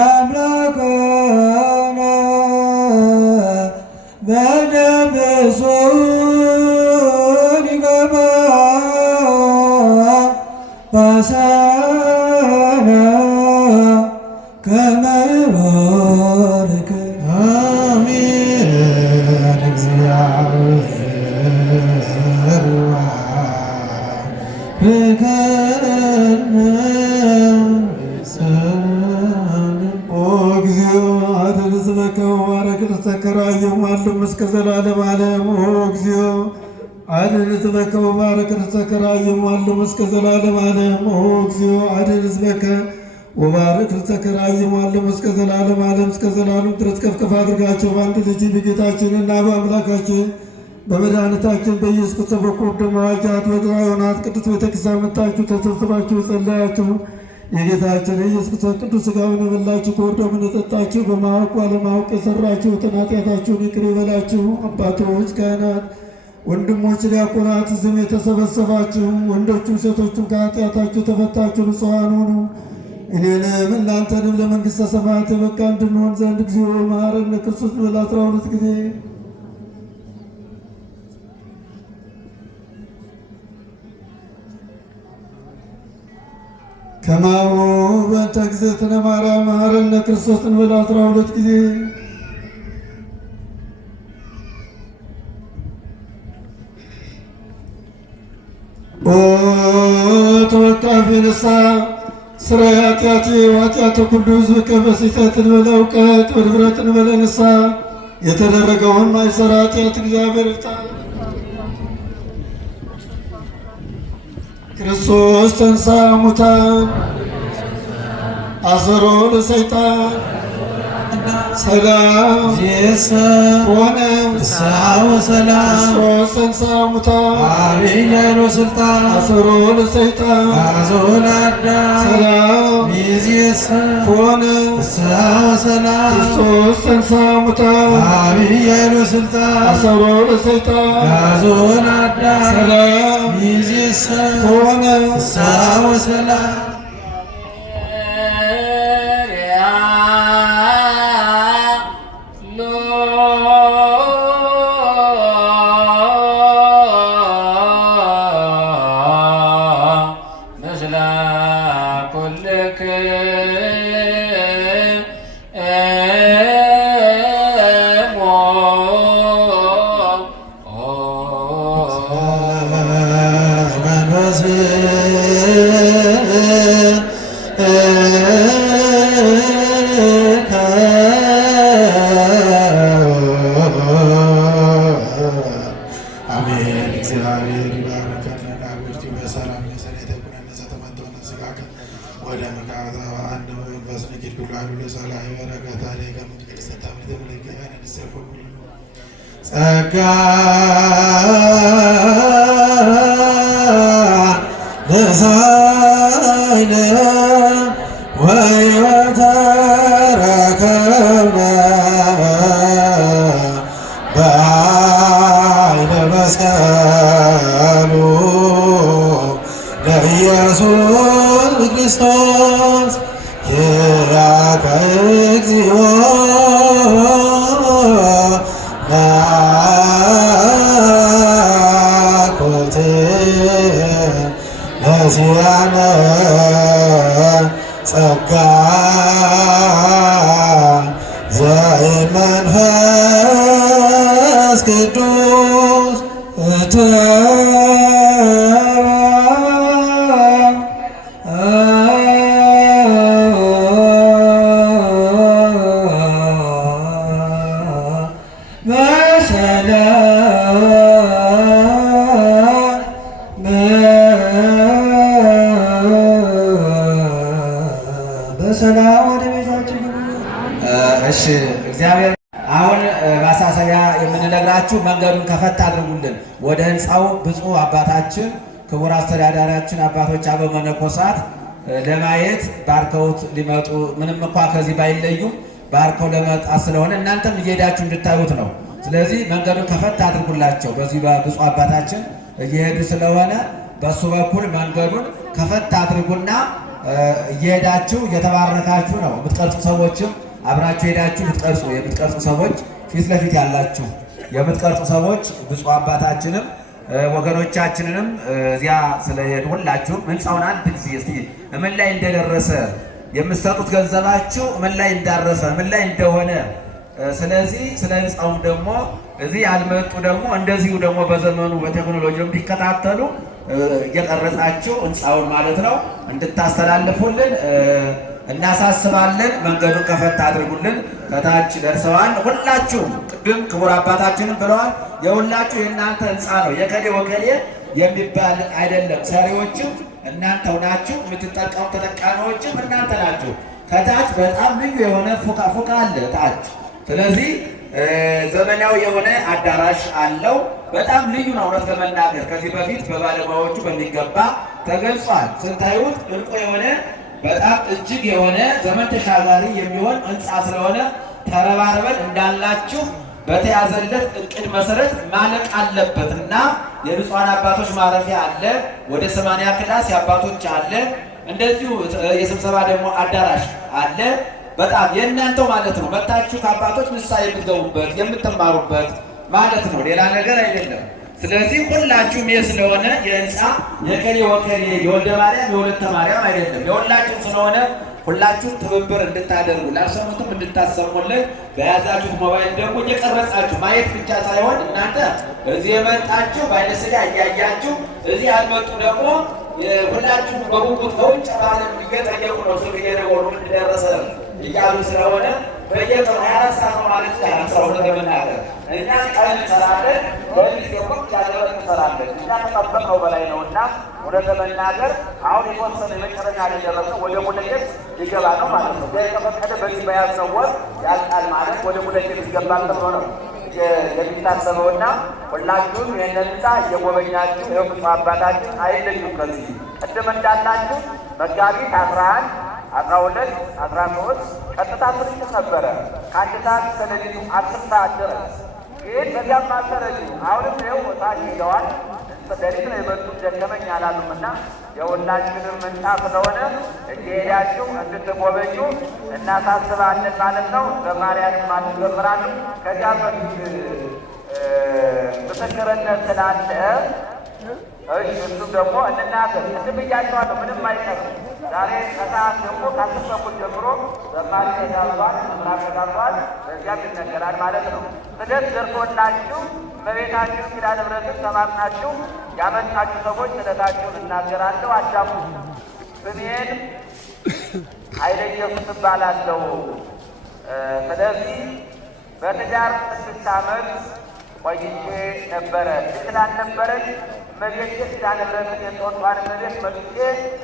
አምላክነ በደብሶ ሊገባ ባሰነ ከመባረክ አሜን። እግዚአብሔር እስከ ዘላለም ዓለም እግዚኦ አድን ሕዝበከ ወባረክ ርተከ ራእየሙ እስከ ዘላለም ዓለም እግዚኦ አድን ሕዝበከ ወባርክ ልተከራይሟለም እስከ ዘላለም ዓለም እስከ ዘላለም ድረስ ከፍ ከፍ አድርጋቸው በአንድ ልጅ በጌታችንና በአምላካችን በመድኃኒታችን በኢየሱስ ክርስቶስ በኩል ደም ዋጃት ወድራ ዮናስ ቅዱስ ቤተክርስቲያን መጣችሁ ተሰብስባችሁ ጸለያችሁ። የጌታችን የኢየሱስ ክርስቶስ ቅዱስ ሥጋውን የበላችሁ ክቡር ደሙን የጠጣችሁ በማወቅ ባለማወቅ የሠራችሁትን ኃጢአታችሁን ይቅር ይበላችሁ። አባቶች፣ ካህናት፣ ወንድሞች፣ ዲያቆናት ዝም የተሰበሰባችሁ ወንዶቹም ሴቶቹም ከኃጢአታችሁ ተፈታችሁ ንጹሐን ሁኑ። እኔንም እናንተንም ለመንግሥተ ሰማያት የበቃ እንድንሆን ዘንድ እግዚኦ መሐረነ ክርስቶስ በል 12 ጊዜ ከማሁ በእንተ እግዝእትነ ማርያም መሐረነ ክርስቶስ በል 12 ጊዜ ኦ ተወቃፊ ንስሐ ስራይ ኃጢአቴ ወኃጢአተ ኩሉ ሕዝብ በስሕተት እንበለ እውቀት በድፍረት እንበለ ንስሐ የተደረገውን ማይሰራ ኃጢአት እግዚአብሔር ይፍታ። ክርስቶስ ተንሥአ እሙታን አሰሮ ለሰይጣን ሰላም ሆነ ወሰላም። ክርስቶስ ተንሥአ እሙታን አብይ ኃይሎ ሥልጣን አሰሮ ለሰይጣን ሰላም ሆነ ወሰላም። ክርስቶስ ተንሥአ እሙታን አብይ ኃይሎ ሥልጣን አሰሮ ለሰይጣን ሰላም ሆነ ወሰላም። ጸጋ ነሣእነ ወሕይወተ ረከብነ በኃይለ መስቀሉ ለኢየሱስ ክርስቶስ ኪያከ እግዚኦ ነሲያነ ጸጋ ዘእመንፈስ ቅዱስ በሰላም ወደ ቤታችን። እሺ እግዚአብሔር አሁን ማሳሰቢያ የምንነግራችሁ መንገዱን ከፈት አድርጉልን። ወደ ህንፃው ብፁዕ አባታችን ክቡር አስተዳዳሪያችን አባቶች አበው መነኮሳት ለማየት ባርከውት ሊመጡ ምንም እንኳ ከዚህ ባይለዩም ባርከው ለመጣት ስለሆነ እናንተም እየሄዳችሁ እንድታዩት ነው። ስለዚህ መንገዱን ከፈት አድርጉላቸው። በዚህ ብፁዕ አባታችን እየሄዱ ስለሆነ በሱ በኩል መንገዱን ከፈት አድርጉና እየሄዳችሁ እየተባረካችሁ ነው። የምትቀርጹ ሰዎችም አብራችሁ ሄዳችሁ የምትቀርጹ ሰዎች ፊት ለፊት ያላችሁ የምትቀርጹ ሰዎች ብፁዕ አባታችንም ወገኖቻችንንም እዚያ ስለሄዱ ሁላችሁም ህንፃውን አንድ ጊዜ እስቲ ምን ላይ እንደደረሰ የምትሰጡት ገንዘባችሁ ምን ላይ እንዳረፈ ምን ላይ እንደሆነ፣ ስለዚህ ስለ ህንፃውም ደግሞ እዚህ ያልመጡ ደግሞ እንደዚሁ ደግሞ በዘመኑ በቴክኖሎጂ እንዲከታተሉ እየቀረጻችሁ ህንፃውን ማለት ነው እንድታስተላልፉልን እናሳስባለን። መንገዱን ከፈት አድርጉልን። ከታች ደርሰዋል። ሁላችሁም ቅድም ክቡር አባታችንም ብለዋል። የሁላችሁ የእናንተ ህንፃ ነው፣ የከሌ ወከሌ የሚባል አይደለም። ሰሪዎችም እናንተው ናችሁ። የምትጠቀሙ ተጠቃሚዎችም እናንተ ናችሁ። ከታች በጣም ልዩ የሆነ ፉቃ አለ ታች። ስለዚህ ዘመናዊ የሆነ አዳራሽ አለው። በጣም ልዩ ነው። እውነት ለመናገር ከዚህ በፊት በባለሙያዎቹ በሚገባ ተገልጿል። ስታዩት እንቁ የሆነ በጣም እጅግ የሆነ ዘመን ተሻጋሪ የሚሆን ህንፃ ስለሆነ ተረባርበን እንዳላችሁ በተያዘለት እቅድ መሰረት ማለቅ አለበት እና የብፁዓን አባቶች ማረፊያ አለ። ወደ 80 ክላስ የአባቶች አለ። እንደዚሁ የስብሰባ ደግሞ አዳራሽ አለ። በጣም የእናንተው ማለት ነው። መታችሁ ከአባቶች ምሳሌ የምትገቡበት የምትማሩበት ማለት ነው። ሌላ ነገር አይደለም። ስለዚህ ሁላችሁም ይህ ስለሆነ የህንፃ የከሌ ወከሌ የወልደ ማርያም የወለተ ማርያም አይደለም፣ የሁላችሁም ስለሆነ ሁላችሁም ትብብር እንድታደርጉ ላልሰሙትም እንድታሰሙልን በያዛችሁት ሞባይል ደግሞ እየቀረጻችሁ ማየት ብቻ ሳይሆን እናንተ እዚህ የመጣችሁ በዓይነ ሥጋ እያያችሁ እዚህ ያልመጡ ደግሞ ሁላችሁም በጉጉት ከውጭ ባለም እየጠየቁ ነው። ስልክ እየደወሉ ምን ደረሰ እያሉ ስለሆነ በየቀኑ 24 ሰዓት ነው ማለት ይቻላል። ሰው ለመናገር እኛ ቀን እንሰራለን፣ በዚህ ደግሞ ቻለው እንሰራለን። እኛ ተጠበቀው በላይ ነውና ወደ ለመናገር አሁን የተወሰነ የመጨረሻ ላይ ደረሰ ወደ ሙለቄት ሊገባ ነው ማለት ነው። ከፈቀደ በዚህ በያዝነው ወር ያልቃል ማለት ወደ ሙለቄት ይገባል ተብሎ ነው የሚታሰበውና ሁላችሁም ይህንን ህንፃ እየጎበኛችሁ ይኸው ብፁዕ አባታችን አይለዩም። ከዚህ ቅድም እንዳላችሁ መጋቢት 11 12 13 ቀጥታ ስርጭት ነበረ ከአንድ ሰዓት እስከ ሌሊቱ 10 ሰዓት ድረስ። ግን በዚያም አልተረዱ አሁንም ይኸው ወጣት ሄደዋል። ሌሊት ነው የመጡት ደከመኝ አላሉም እና የሁላችንም ህንፃ ስለሆነ እየሄዳችሁ እንድትጎበኙ እናሳስባለን ማለት ነው። ዘማሪያንም አትዘምራንም። ከዚያ በፊት ምስክርነት ስላለ እሱም ደግሞ እንናገር ብያቸዋለሁ። ምንም አይቀርም። ዛሬ ከሰዓት ደግሞ ካስፈኩት ጀምሮ ዘማሪ ተጋብቷል፣ መምራት ተጋብቷል። በዚያም ይነገራል ማለት ነው። ስደት ደርሶላችሁ በቤታችሁ ኪዳነ ምሕረትን ተማምናችሁ ያመጣችሁ ሰዎች ስለታችሁን እናገራለሁ። አዳሙ ስሜን ኃይለ ኢየሱስ እባላለሁ። ስለዚህ በትዳር 6 ዓመት ቆይቼ ነበረ። ስላልነበረኝ እመቤቴ ኪዳነ ምሕረትን የጦቷን እመቤት መጥቼ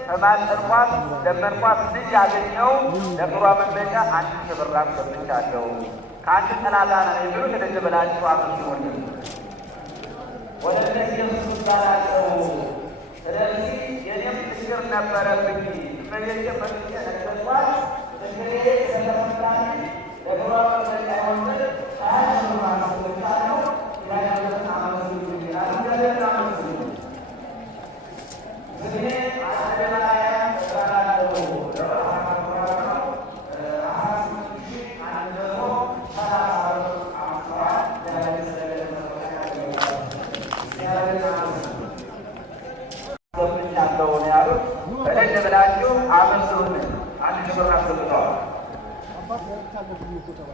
ከማጠርኳት ለመንኳት ልጅ አገኘው። ለክብሯ መመጫ 1,000 ብር አስገብቻለሁ። ከአንድ ጠላታ ነው የሚሉት እንደዚህ ብላችሁ አመስግኑ። ወደ ኢየሱስ ባላቸው ስለዚህ የኔም ችግር ነበረብኝ። እመቤቴ መጥቼ ነገርኳት። እንግዲህ ስለተመጣኝ ለክብሯ መመጫ ሆነ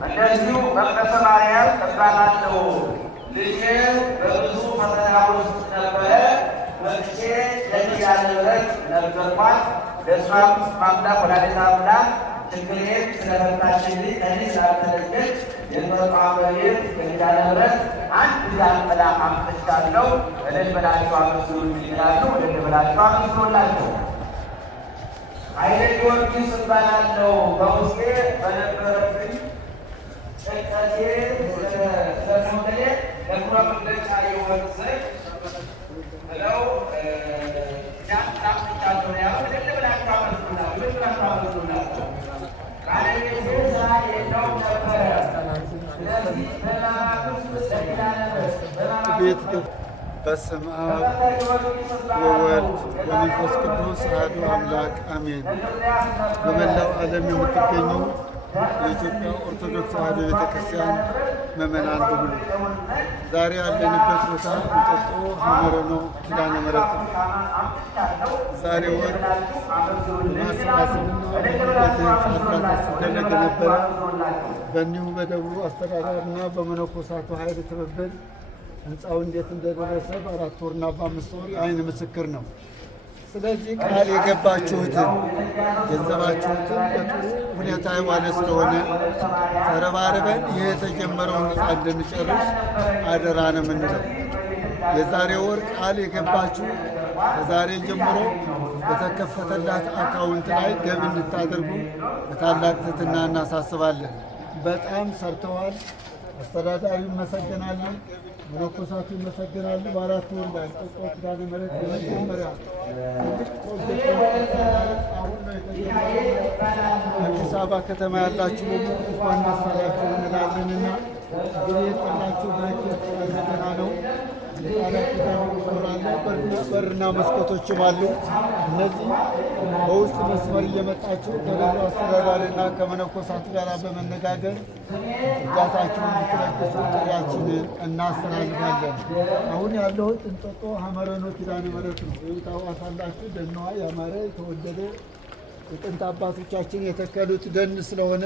እንደዚሁ መቅደሰ ማርያም እባላለሁ። ልጄ በብዙ ፈተና ውስጥ ነበረ። መጥቼ ለኪዳነ ምሕረት ነገርኳት። ለእሷም ማምላክ ወላዲተ አምላክ ችግሬን ስለፈታችልኝ ከእኔ ስላልተለየች የመጣ መሬት በኪዳነ ምሕረት አንድ ዛንጥላ አምጥቻለሁ። እልል ብላችሁ አመስግኑ ይላሉ። እልል ብላችሁ አመስግኑላቸው። ኃይለ ጊዮርጊስ እባላለሁ። በውስጤ በነበረብኝ ጭንቀቴ ስለሞተሌ ለክብሯ መግለጫ የሆን ዘንድ ብለው ዳምጣምጣቸው ያው እልል ብላችሁ አመስግኑላቸው። እልል ብላችሁ አመስግኑላቸው። ባለቤቴ ስራ የለውም ነበረ። ስለዚህ በማማት ውስጥ ለኪዳነ ምሕረት በስመ አብ ወወልድ ወመንፈስ ቅዱስ አሐዱ አምላክ አሜን። በመላው ዓለም የምትገኙ የኢትዮጵያ ኦርቶዶክስ ተዋሕዶ ቤተክርስቲያን ምዕመናን በሙሉ ዛሬ ያለንበት ቦታ እንጦጦ ሐመረኖ ኪዳነ ምሕረት ነው። ዛሬ ወር በማሰባሰብና በህንፃ እርዳታ ሲደረግ ነበረ። በእኒሁ በደብሩ አስተዳዳሪና በመነኮሳቱ ኃይል ትብብር ህንፃው እንዴት እንደደረሰ በ4 ወርና በ5 ወር የዓይን ምስክር ነው። ስለዚህ ቃል የገባችሁትን ገንዘባችሁትን በጥሩ ሁኔታ የዋለ ስለሆነ ተረባርበን ይህ የተጀመረውን ህንፃ እንድንጨርስ አደራ ነው የምንለው። የዛሬ ወር ቃል የገባችሁ ከዛሬ ጀምሮ በተከፈተላት አካውንት ላይ ገቢ እንድታደርጉ በታላቅ ትሕትና እናሳስባለን። በጣም ሰርተዋል። አስተዳዳሪው ይመሰገናሉ፣ መነኮሳቱ ይመሰገናሉ። በአራት ወር ላይ እንጦጦ ኪዳነ ምሕረት የመጀመሪያ ትልቅ ፕሮጀክት አሁን ነው የተጀመረው። አዲስ አበባ ከተማ ያላችሁ እንኳን ደስ አላችሁ እንላለንና እንግዲህ የጠላችሁ በረከት ገና ነው። በርና መስኮቶችም አሉ። እነዚህ በውስጥ መስመር እየመጣችሁ ከደብሩ አስተዳዳሪና ከመነኮሳት ጋር በመነጋገር እርዳታችሁን እንድትለግሱ ጥሪያችንን እናስተላልፋለን። አሁን ያለሁት እንጦጦ ሐመረኖ ኪዳነ ምሕረት ነው። ታውቃላችሁ፣ ደኗ ያማረ የተወደደ የጥንት አባቶቻችን የተከሉት ደን ስለሆነ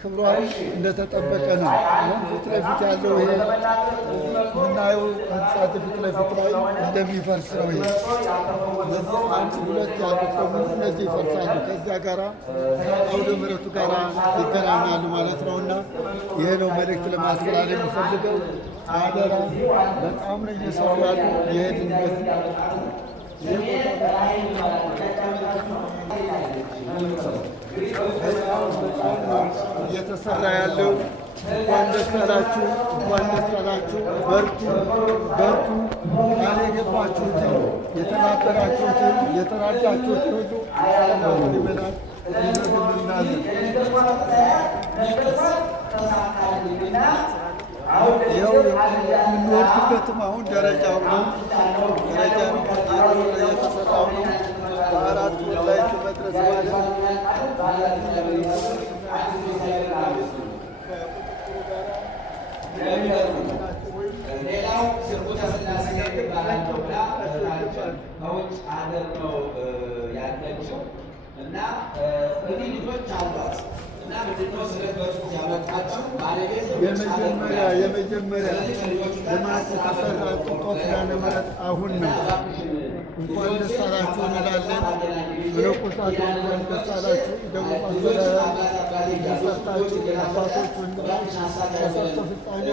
ክብሯን እንደተጠበቀ ነው። አሁን ፊት ለፊት ያለው ይሄ የምናየው ህንጻት ፊት ለፊት ላይ እንደሚፈርስ ነው። ይሄ እነዚህ አንድ ሁለት ያሉት በሙሉ እነዚህ ይፈርሳሉ። ከዚያ ጋራ ከአውደ ምሕረቱ ጋር ይገናኛሉ ማለት ነው። እና ይሄ ነው መልእክት ለማስተላለፍ የሚፈልገው። አደራ በጣም ነው እየሰሩ ያሉ የሄድንበት እየተሰራ ያለው። እንኳን ደስ አላችሁ፣ እንኳን ደስ አላችሁ። በርቱ በርቱ። ቃል የገባችሁትን የተናገራችሁትን የተራዳችሁትን ሁሉ ይበላል ይመግብናለን። ይኸው የምንወርድበትም አሁን ደረጃው ነው። ደረጃ ነው የተሰራው ነው። በአራት ወር ላይ መድረስ ማለት ሌላው ስርጉተ ሥላሴ ይባላል ተብላ ከውጭ ሀገር ነው ያለችው እና እዚህ ልጆች አሏት እና ምንድነው ስለበሱ ያመጣችው ባለቤት የመጀመሪያ ልማት የተሰራ እንጦጦ ኪዳነ ምሕረት አሁን ነው። እንኳን ደስ አላችሁ እንላለን። መነኮሳት እንኳን ደስ አላችሁ። ደቡብ አስተዳዳሪ እንደሰርታችሁ አባቶች ወንድሞች ከሰርተ ፍጻሜ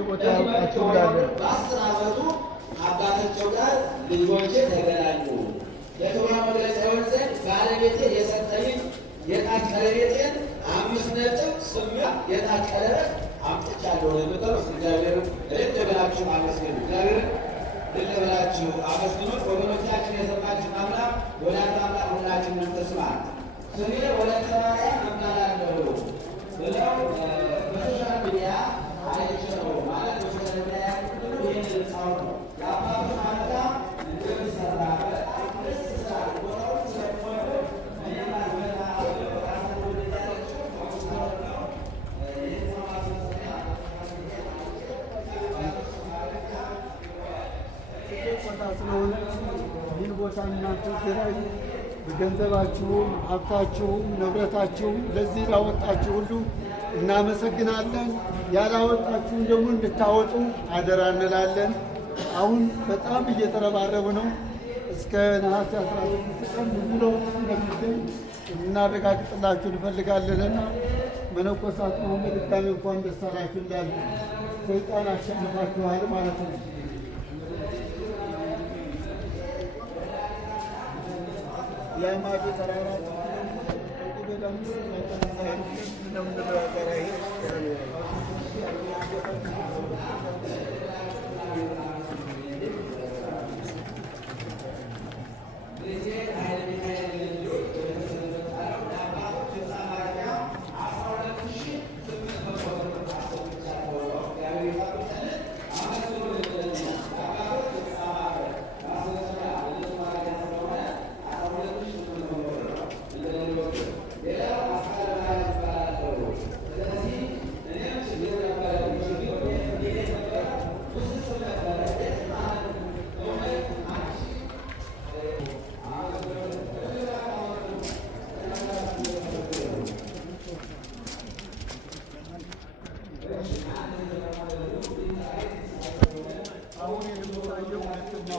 ቦታ ያውቃችሁ እንላለን። በ10 ዓመቱ አባታቸው ጋር ልጆቼ ተገናኙ። የክብሯ መግለጫ ይሆን ዘንድ ባለቤቴ የሰጠኝ የጣት ቀለበቴን 5.8 የጣት ቀለበት አምጥቻለሁ። ለምጠሩ እግዚአብሔር እልል ብላችሁ አመስግኑ። እግዚአብሔር እልል ብላችሁ አመስግኑ። ወገኖቻችን የሰማችሁ አምላክ ወላዲተ አምላክ ሁላችንም ተስማ ስሜ ወለተ ማርያም እባላለሁ ብለው በሶሻል ሚዲያ አይቼ ነው ማለት በሶሻል ሚዲያ ያሉት ይህን ህንፃው ነው የአባቱ ማለታ እንደሚሰራ በጣም ደስ ይላል። ቦታውን ስለሆነ ስለሆነ ይህን ቦታ እናንተ ኪራይ በገንዘባችሁም ሀብታችሁም ንብረታችሁም ለዚህ ላወጣችሁ ሁሉ እናመሰግናለን። ያላወጣችሁን ደግሞ እንድታወጡ አደራ እንላለን። አሁን በጣም እየተረባረቡ ነው። እስከ ነሐሴ 16 ቀን ብዙ ለውጥ እንደሚገኝ እናረጋግጥላችሁ እንፈልጋለንና መነኮሳት መሆን በድጋሚ እንኳን ደስ አላችሁ እንዳሉ ሰይጣን አሸንፋችኋል ማለት ነው። የማዶ ተራራ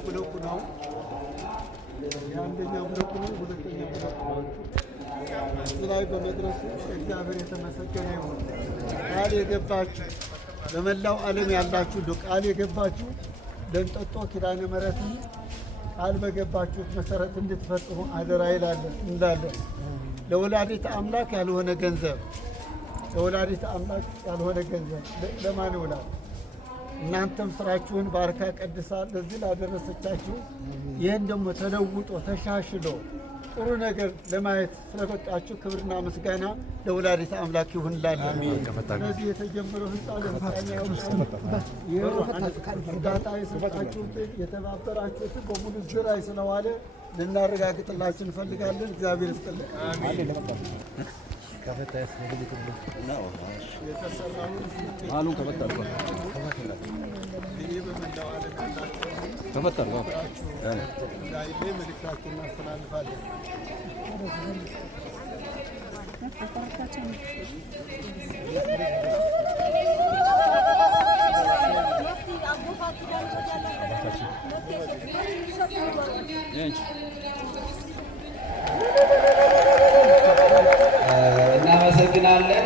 ብሎክ ነው። የአንደኛው ብሎክ ነው። ሁለተኛው ብሎክ ነው። እዚህ ላይ በመድረሱ እግዚአብሔር የተመሰገነ ይሁን። ቃል የገባችሁ በመላው ዓለም ያላችሁ ቃል የገባችሁ ለእንጦጦ ኪዳነ ምሕረትን ቃል በገባችሁት መሰረት እንድትፈጽሙ አደራ እንላለን። ለወላዲተ አምላክ ያልሆነ ገንዘብ ለማን ይውላል? እናንተም ስራችሁን ባርካ ቀድሳ ለዚህ ላደረሰቻችሁ ይህን ደግሞ ተለውጦ ተሻሽሎ ጥሩ ነገር ለማየት ስለበቃችሁ ክብርና ምስጋና ለወላዲተ አምላክ ይሁን እንላለን። ስለዚህ የተጀመረው ህንፃ ለፍጻሜ እርዳታ የሰጣችሁትን የተባበራችሁትን በሙሉ ዝር ላይ ስለዋለ ልናረጋግጥላችሁ እንፈልጋለን። እግዚአብሔር ይስጥልን። መልእክታችንን እናስተላልፋለን።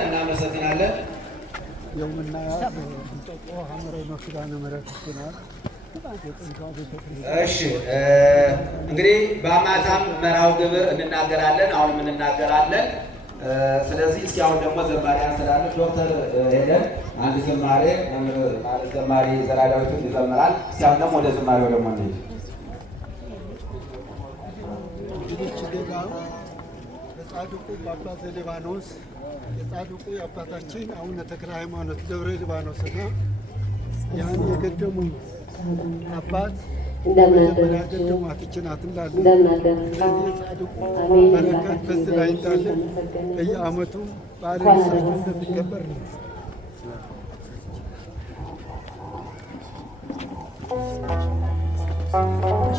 እናመሰግናለን። የምናያት እንጦጦ ሐመረ ኪዳነ ምሕረት ናት። እሺ እንግዲህ በማታም መርሃው ግብር እንናገራለን፣ አሁንም እንናገራለን። ስለዚህ እስኪ አሁን ደግሞ ዘማሪያን ስላለ ዶክተር ሄደን አንድ ዝማሬ ማለት ዘማሪ ዘራዳዊትን ይዘምራል። እስኪ አሁን ደግሞ ወደ ዝማሬው ደግሞ እንሄድ። የጻድቁ አባት ሊባኖስ የጻድቁ የአባታችን አቡነ ተክለ ሃይማኖት ደብረ ሊባኖስና ያን የገደሙ አባት መጀመሪያ ገደሟት ይህች ናት እንላለን። ስለዚህ የጻድቁ በረከት በዚህ ላይ እንዳለ በየዓመቱ በዓለ ንግሥናቸው እንደሚከበር ነው። Thank you.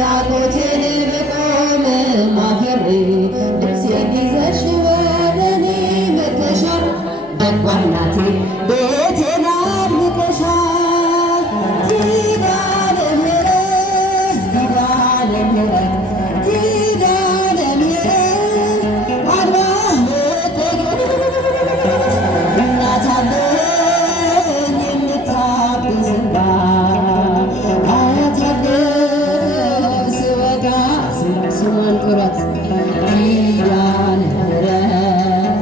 ራቆቴን ብቆም አፍሬ ልብሴን ይዘሽ ወደ እኔ መጥተሻል። በጎ እናቴ ቤቴን አድምቀሻል። ኪዳነ ምሕረት ኪዳነ ምሕረት ኪዳነ ምሕረት አልባ እናት አለኝ የምታብስ እንባ አያት አለኝ ስወጣ ስሟን ጥሯት ኪዳነ ምሕረት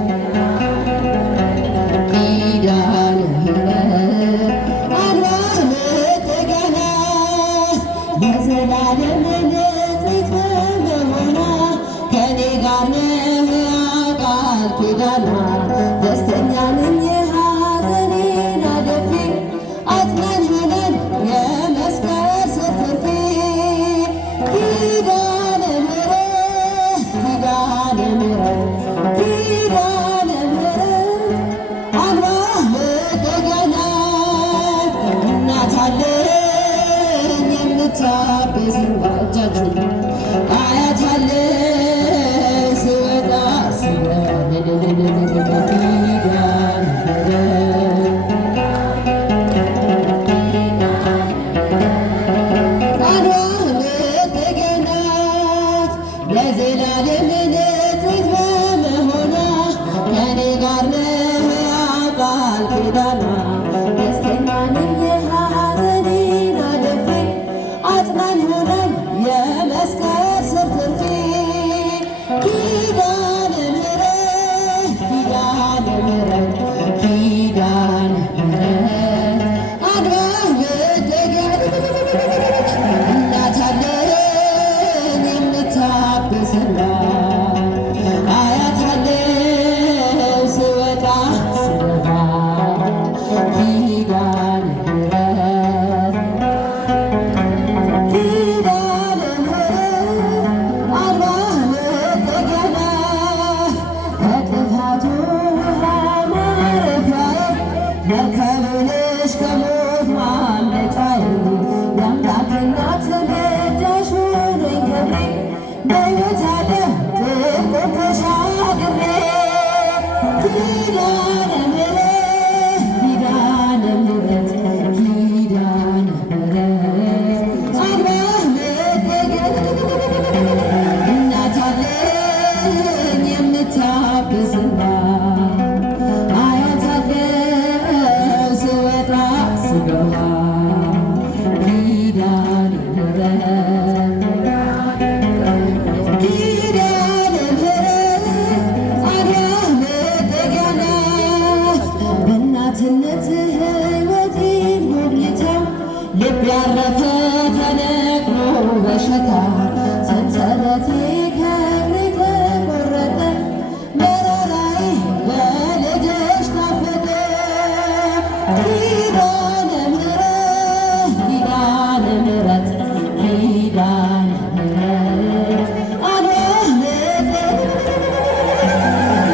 ኪዳነ ምሕረት አልባ መጠጊያ ናት ለዘላለም ንጽሕት በመሆኗ ከኔ ጋር ነው ቃል ኪዳኗ ደስተኛ ነኝ ሐዘኔን አልፌ አጽናኝ ሆነን የመስቀል ስር ትርፌ ኪዳነ ምሕረት ኪዳነ ምሕረት ኪዳነ ምሕረት አልባ መጠጊያ ናት እናት አለኝ የምታብስ እንባ እጃችሁን አያት አለኝ ስወጣ ስወርድ ኪዳነ ምሕረት አልባ መጠጊያ ናት ለዘላለም ንጽሕት በመሆኗ ከኔ ጋር ነው ቃል ኪዳኗ ደስተኛ ነኝ ሐዘኔን አልፌ አጽናኝ ሆነን የመስቀል ስር ትርፌ ኪዳነ ምሕረት ኪዳነ ምሕረት ኪዳነ ምሕረት አልባ መጠጊያ እናት አለኝ የምታብስ እንባ አያት አለኝ ስወጣ ስገባ ኪዳነ ምሕረት ኪዳነ ምሕረት አልባ መጠጊያ ናት ከጥፋቱ ውሃ ማረፊያዬ መርከብ ነሽ ከሞት ማምለጫዬ የአምላክ እናት ምልጃሽ ሆነኝ ክብሬ በሕይወት ዓለም ጥልቁን ተሻግሬ ኪዳነ ምሕረት ኪዳነ ምሕረት ኪዳነ ምሕረት አልባ መጠጊያ እናት አለኝ የምታብስ እንባ አያት አለኝ ስወጣ ስገባ ኪዳነ ምሕረት ኪዳነ ምሕረት አልባ መጠጊያ ናት በእናትነት ሕይወቴን ጎብኝታ ልብ ያረፈ ተነቅሎ በሽታ ሰንሰለቴ ከእግሬ ተቆረጠ መራራዬ በልጅሽ ታፈቀ ኪዳነ ምሕረት ኪዳነ ምሕረት ኪዳነ ምሕረት አልባ መጠጊያ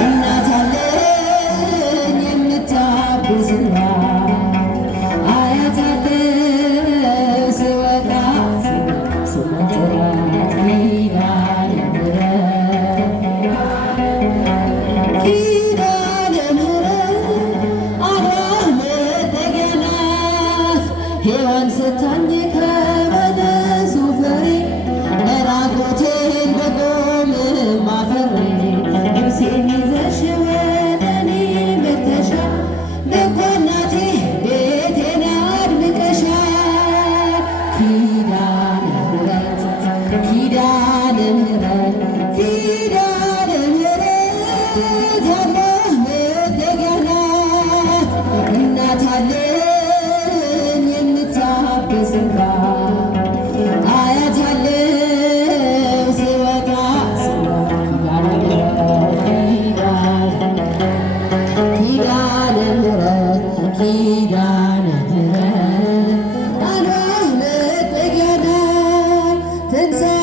እናት አለኝ የምታብስ እንባ አያት አለኝ ስወጣ ስሟን ጥሯት ኪዳነ ምሕረት ኪዳነ ምሕረት አልባ መጠጊያ ናት ሔዋን ስታኝ ከበለሱ ፍሬ ራቆቴን በቆም አፍሬ ልብሴን ይዘሽ ወደ እኔ መጥተሻል። በጎ እናቴ ቤቴን አድምቀሻል። ኪዳነ ምሕረት ኪዳነ ምሕረት ኪዳነ ምሕረት አልባ መጠጊያ ናት እናት አለኝ የምታብስ እንባ አያት አለኝ ስወጣ ስገባ ኪዳነ ምሕረት ኪዳነ ምሕረት አልባ መጠጊያ ናት ትንሣኤ